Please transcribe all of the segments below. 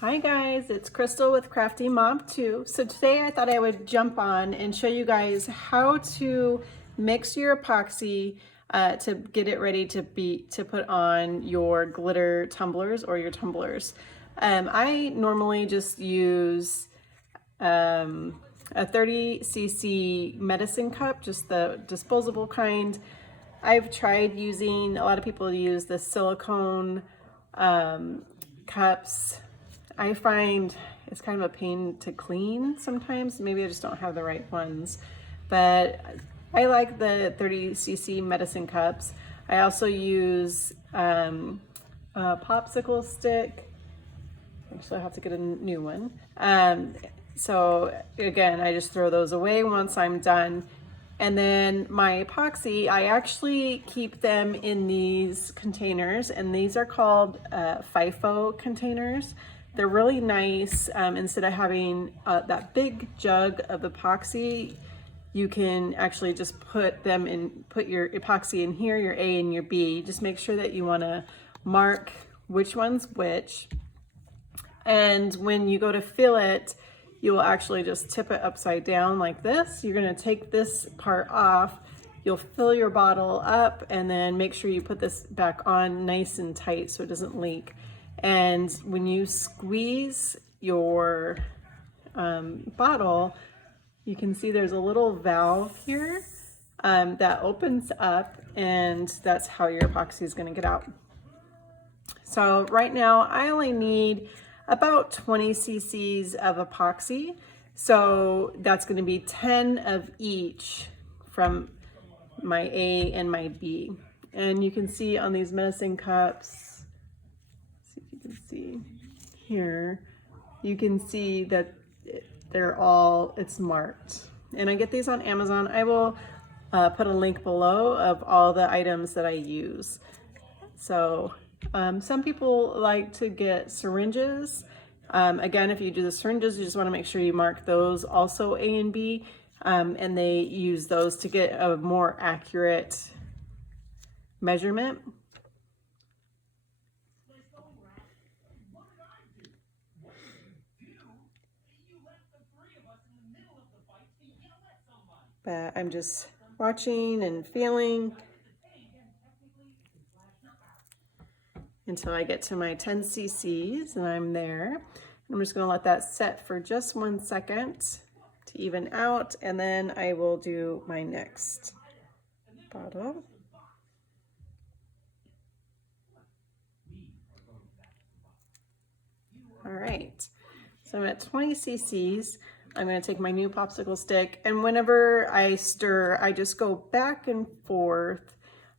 Hi guys, it's Crystal with Crafty Mom 2. So today I thought I would jump on and show you guys how to mix your epoxy to get it ready to put on your glitter tumblers or your tumblers. I normally just use a 30cc medicine cup, just the disposable kind. I've tried using, a lot of people use the silicone cups. I find it's kind of a pain to clean sometimes. Maybe I just don't have the right ones, but I like the 30cc medicine cups. I also use a popsicle stick. Actually, I'll have to get a new one. So again, I just throw those away once I'm done. And then my epoxy, I actually keep them in these containers, and these are called Fifo containers. They're really nice. Instead of having that big jug of epoxy, you can actually just put your epoxy in here, your A and your B. Just make sure that you want to mark which one's which. And when you go to fill it, you will actually just tip it upside down like this. You're going to take this part off. You'll fill your bottle up and then make sure you put this back on nice and tight so it doesn't leak. And when you squeeze your bottle, you can see there's a little valve here that opens up, and that's how your epoxy is going to get out. So right now I only need about 20 cc's of epoxy. So that's going to be 10 of each from my A and my B. And you can see on these medicine cups, see if you can see here, you can see that it's marked. And I get these on Amazon. I will put a link below of all the items that I use. So some people like to get syringes. Again, if you do the syringes, you just want to make sure you mark those also A and B, and they use those to get a more accurate measurement. But I'm just watching and feeling until I get to my 10 cc's, and I'm there. I'm just going to let that set for just 1 second to even out, and then I will do my next bottle. All right, so I'm at 20 cc's. I'm going to take my new popsicle stick, and whenever I stir, I just go back and forth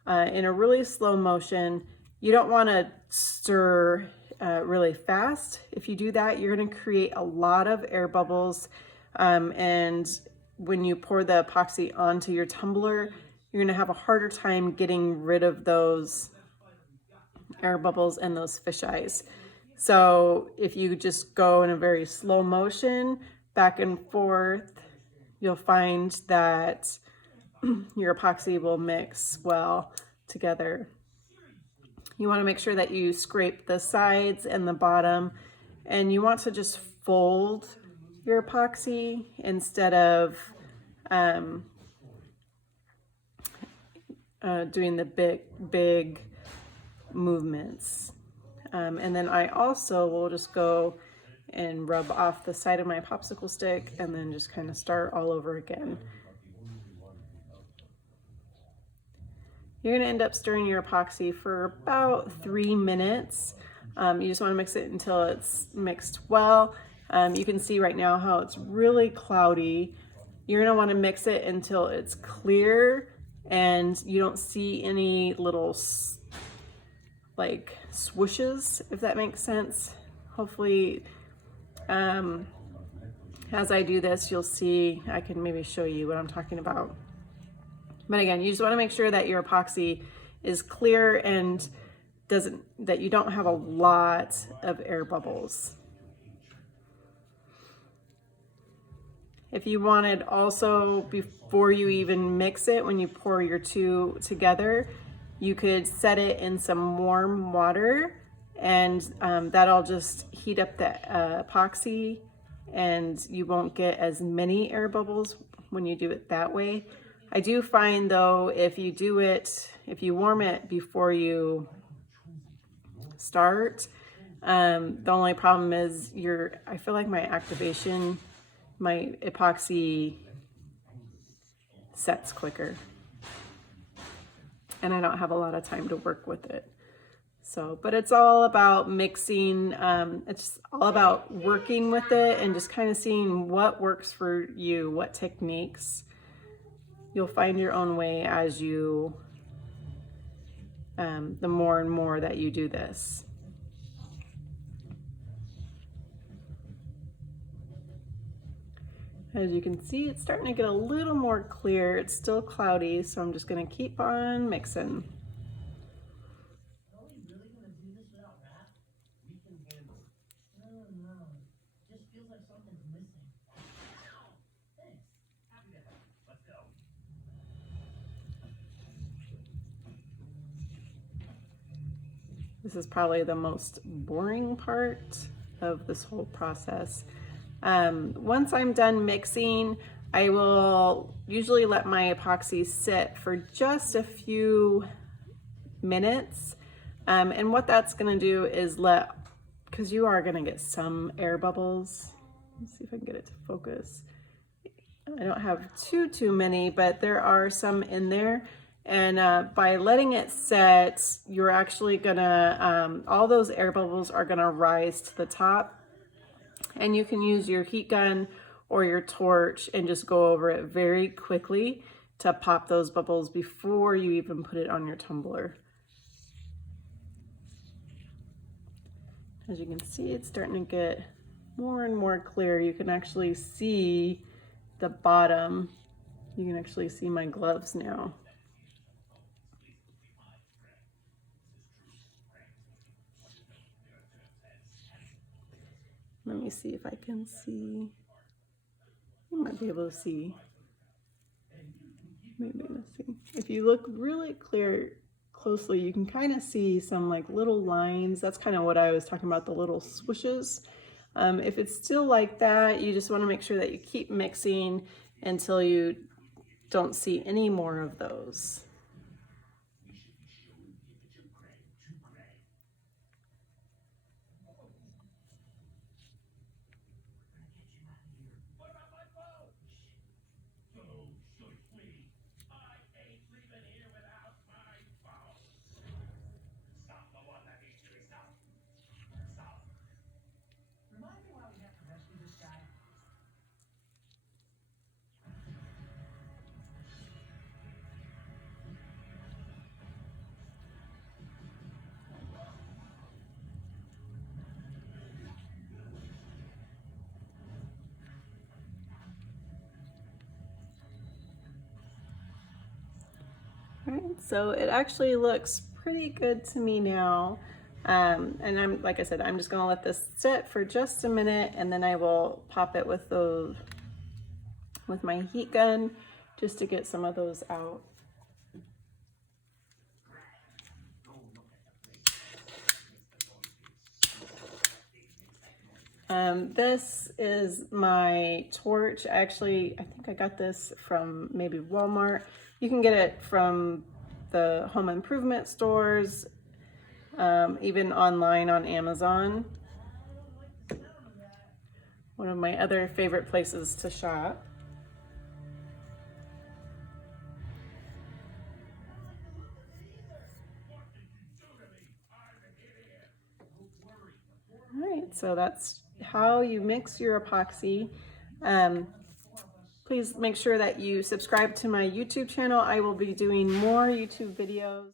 in a really slow motion. You don't want to stir really fast. If you do that, you're going to create a lot of air bubbles, and when you pour the epoxy onto your tumbler, you're going to have a harder time getting rid of those air bubbles and those fish eyes. So if you just go in a very slow motion, back and forth, you'll find that your epoxy will mix well together. You want to make sure that you scrape the sides and the bottom, and you want to just fold your epoxy instead of doing the big movements. And then I also will just go and rub off the side of my popsicle stick and then just kind of start all over again. You're going to end up stirring your epoxy for about 3 minutes. You just want to mix it until it's mixed well. You can see right now how it's really cloudy. You're going to want to mix it until it's clear and you don't see any little like swooshes, if that makes sense. Hopefully, as I do this, you'll see, I can maybe show you what I'm talking about. But again, you just want to make sure that your epoxy is clear and that you don't have a lot of air bubbles. If you wanted also, before you even mix it, when you pour your two together, you could set it in some warm water and that'll just heat up the epoxy, and you won't get as many air bubbles when you do it that way. I do find though, if you warm it before you start, the only problem is I feel like my epoxy sets quicker, and I don't have a lot of time to work with it. So, but it's all about mixing, it's all about working with it and just kind of seeing what works for you, what techniques. You'll find your own way as you, the more and more that you do this. As you can see, it's starting to get a little more clear. It's still cloudy, so I'm just gonna keep on mixing. This is probably the most boring part of this whole process. Once I'm done mixing, I will usually let my epoxy sit for just a few minutes. And what that's gonna do is because you are gonna get some air bubbles. Let's see if I can get it to focus. I don't have too many, but there are some in there. And by letting it set, you're actually gonna, all those air bubbles are gonna rise to the top. And you can use your heat gun or your torch and just go over it very quickly to pop those bubbles before you even put it on your tumbler. As you can see, it's starting to get more and more clear. You can actually see the bottom. You can actually see my gloves now. Let me see if I can see. You might be able to see. Maybe, let's see. If you look really closely, you can kind of see some like little lines. That's kind of what I was talking about, the little swooshes. If it's still like that, you just want to make sure that you keep mixing until you don't see any more of those. All right, so it actually looks pretty good to me now. And like I said, I'm just gonna let this sit for just a minute, and then I will pop it with my heat gun just to get some of those out. This is my torch. Actually, I think I got this from maybe Walmart. You can get it from the home improvement stores, even online on Amazon. One of my other favorite places to shop. All right, so that's how you mix your epoxy. Please make sure that you subscribe to my YouTube channel. I will be doing more YouTube videos.